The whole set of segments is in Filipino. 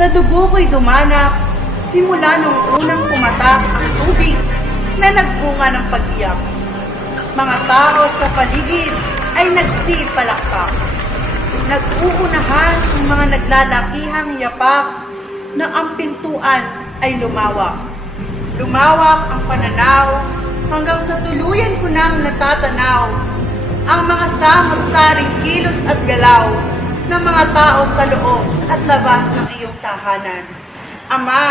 Sa dugo ko'y dumanak, simula nung unang pumatak ang tubig na nagbunga ng pag-iyak. Mga tao sa paligid ay nagsipalakpak. Nag-uunahan ang mga naglalakihang yapak na ang pintuan ay lumawak. Lumawak ang pananaw hanggang sa tuluyan ko nang natatanaw ang mga samot-saring kilos at galaw ng mga tao sa loob at labas ng iyong tahanan. Ama,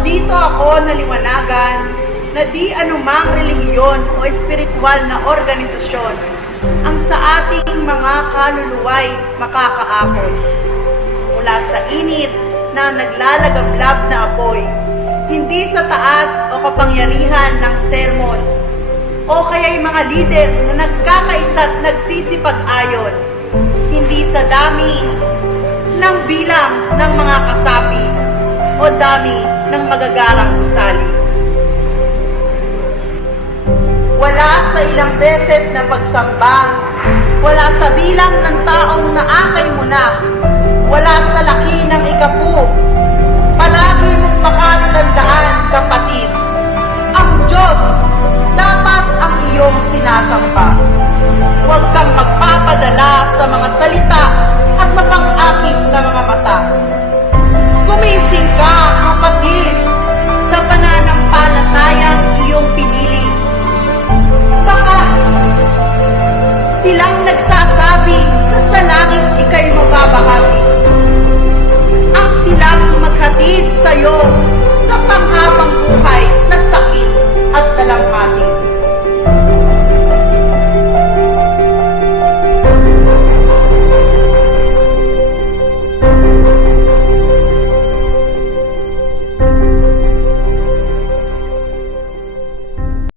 dito ako naliwanagan na di anumang relihiyon o espiritual na organisasyon ang sa ating mga kaluluway makakaakot. Mula sa init na naglalagablab na apoy, hindi sa taas o kapangyarihan ng sermon, o kaya'y mga lider na nagkakaisa at nagsisipag-ayon, sa dami ng bilang ng mga kasapi o dami ng magagarang gusali. Wala sa ilang beses na pagsamba, wala sa bilang ng taong naakay mo na, wala sa laki ng ikapu, palagi mong makatandaan, kapatid. Ang Diyos, dapat ang iyong sinasamba. Huwag kang walang nagsasabi na sa langit ika'y mababahagi.